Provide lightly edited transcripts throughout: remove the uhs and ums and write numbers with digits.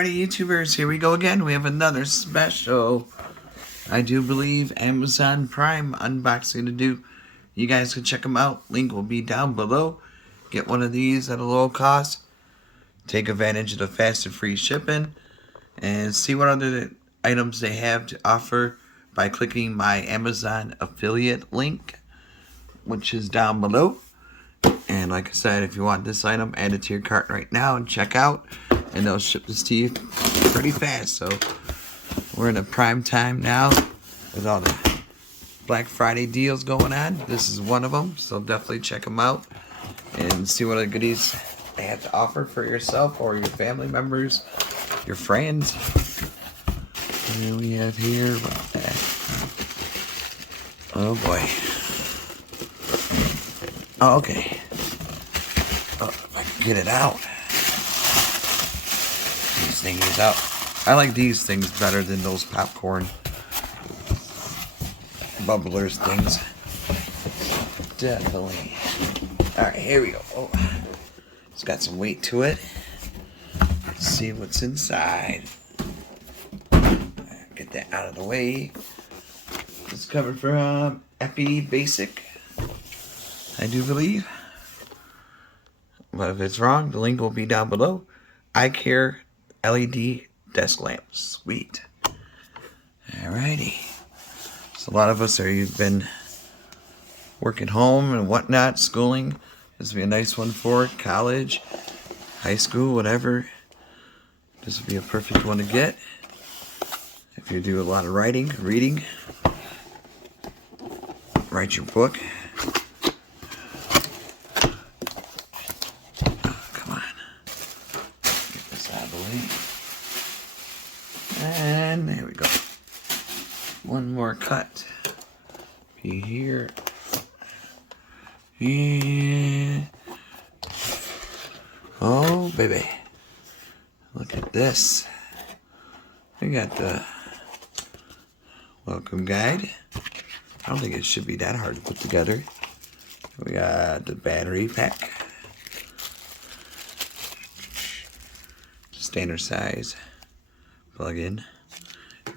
Friday, YouTubers. Here we go again. We have another special, I do believe, Amazon Prime unboxing to do. You guys can check them out. Link will be down below. Get one of these at a low cost. Take advantage of the fast and free shipping. And see what other items they have to offer by clicking my Amazon affiliate link, which is down below. And like I said, if you want this item, add it to your cart right now and check out. And they'll ship this to you pretty fast. So we're in a prime time now with all the Black Friday deals going on. This is one of them, so definitely check them out and see what other goodies they have to offer for yourself or your family members, your friends. And we have here, oh boy. Oh, okay. Oh, if I can get it out. These thingies out. I like these things better than those popcorn bubblers things. Definitely. Alright, here we go. Oh, it's got some weight to it. Let's see what's inside. Get that out of the way. It's covered from Eppiebasic, I do believe. But if it's wrong, the link will be down below. I Care LED desk lamp. Sweet. Alrighty. So a lot of us are you've been working home and whatnot, schooling. This would be a nice one for it. College, high school, whatever. This would be a perfect one to get. If you do a lot of writing, reading, write your book. And there we go. One more cut. Be here. Yeah. Oh, baby. Look at this. We got the welcome guide. I don't think it should be that hard to put together. We got the battery pack. Standard size. Plug in.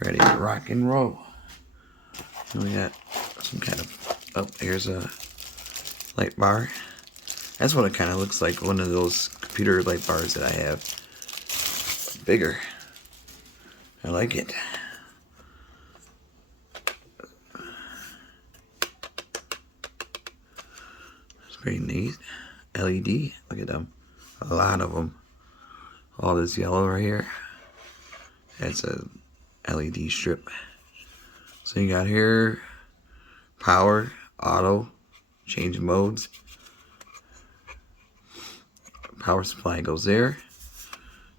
Ready to rock and roll. And we got some kind of, oh, here's a light bar. That's what it kind of looks like, one of those computer light bars that I have. Bigger. I like it. It's pretty neat. LED, look at them. A lot of them. All this yellow right here. That's a LED strip. So you got here power, auto, change modes. Power supply goes there.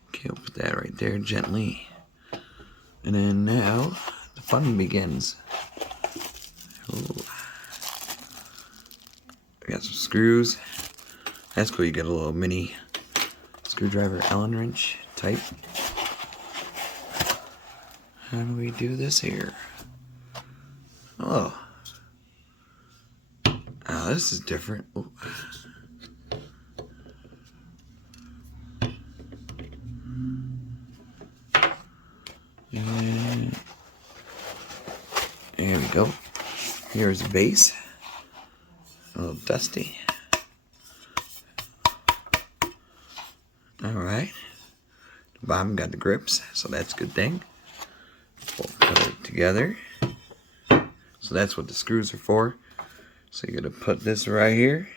Okay, we'll put that right there gently. And then now the fun begins. Ooh. I got some screws. That's cool, you get a little mini screwdriver Allen wrench type. How do we do this here? Oh. Oh, this is different. Ooh. And there we go. Here's the base. A little dusty. Alright. The bottom got the grips, so that's a good thing. We'll put it together. So that's what the screws are for. So you're going to put this right here.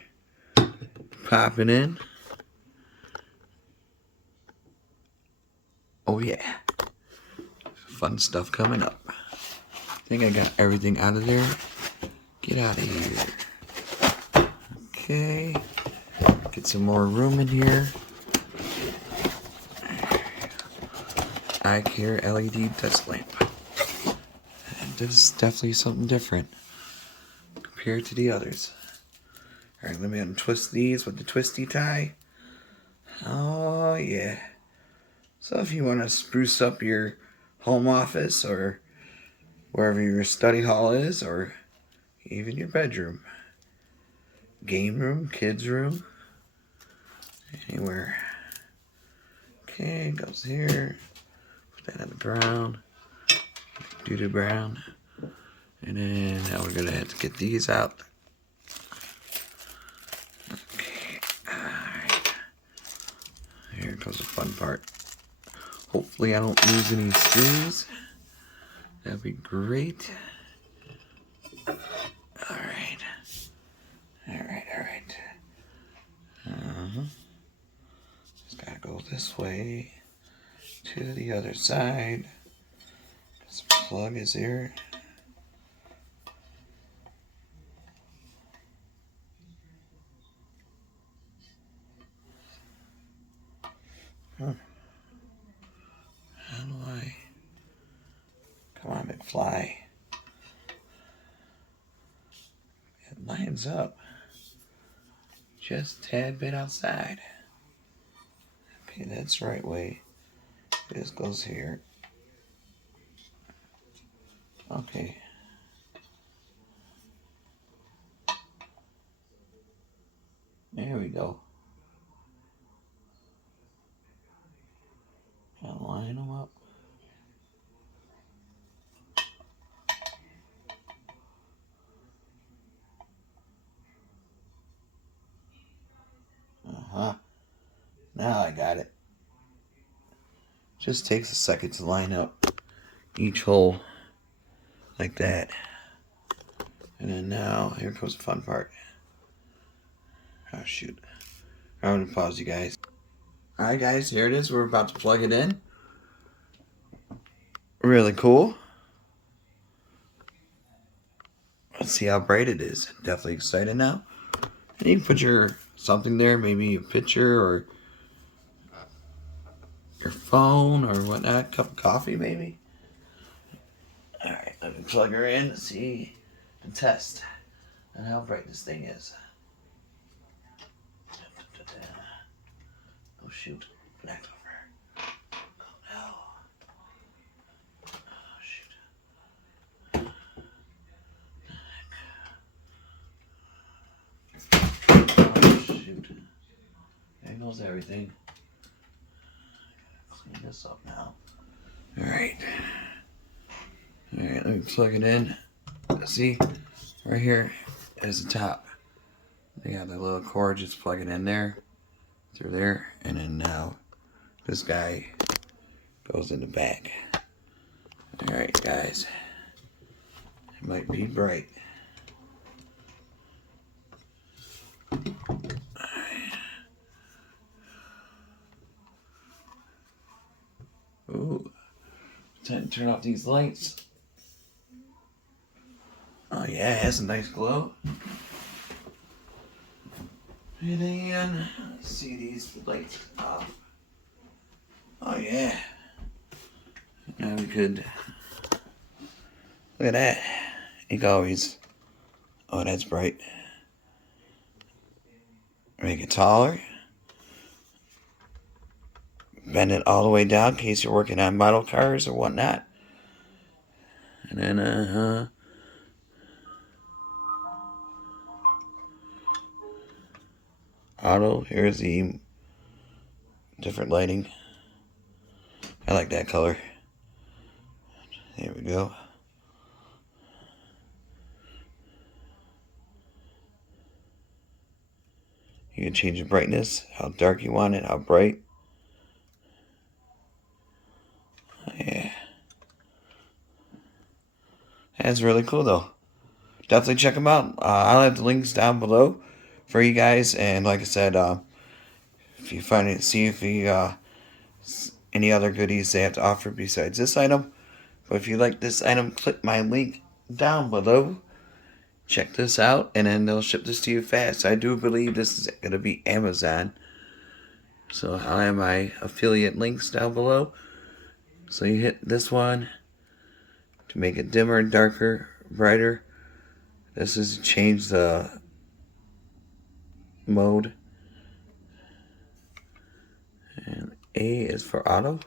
Pop it in. Oh yeah. Fun stuff coming up. I think I got everything out of there. Get out of here. Okay. Get some more room in here. I Care LED desk lamp. This is definitely something different compared to the others. Alright, let me untwist these with the twisty tie. Oh yeah. So if you want to spruce up your home office or wherever your study hall is, or even your bedroom, game room, kids room, anywhere. Okay, goes here. that on the ground. Doo-doo brown. And then now we're gonna have to get these out. Okay, alright. Here comes the fun part. Hopefully I don't lose any screws. That'd be great. Alright. Alright. Just gotta go this way to the other side. This plug is here. How do I? Come on, McFly. It lines up. Just a tad bit outside. Okay, that's the right way. This goes here. Okay. There we go. Gotta line them up. Now I got it. Just takes a second to line up each hole like that. And then now, here comes the fun part. Oh shoot. I'm gonna pause you guys. Alright guys, here it is. We're about to plug it in. Really cool. Let's see how bright it is. Definitely excited now. And you can put your something there, maybe a picture or your phone or whatnot. Cup of coffee maybe. Alright, let me plug her in to see and test on how bright this thing is. Oh shoot, knocked over. Oh no. Oh shoot. Oh shoot. There goes everything. Clean this up now. Alright. Alright, let me plug it in. See, right here is the top. They got the little cord, just plug it in there, through there, and then now this guy goes in the back. Alright guys, it might be bright. Ooh, time to turn off these lights. Oh yeah, it has a nice glow. And then, let's see these lights off. Oh yeah. Now we could, look at that. You can always, oh that's bright. Make it taller. Bend it all the way down in case you're working on model cars or whatnot. And then, auto, here's the different lighting. I like that color. There we go. You can change the brightness, how dark you want it, how bright. Yeah. That's really cool though. Definitely check them out. I'll have the links down below for you guys. And like I said, if you find it, see if you any other goodies they have to offer besides this item. But if you like this item, click my link down below. Check this out, and then they'll ship this to you fast. I do believe this is going to be Amazon. So I'll have my affiliate links down below. So you hit this one to make it dimmer, darker, brighter. This is change the mode. And A is for auto.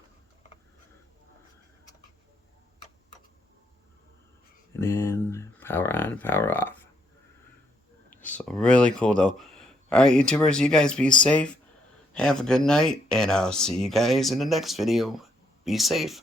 And then power on, power off. So really cool though. Alright YouTubers, you guys be safe. Have a good night. And I'll see you guys in the next video. Be safe.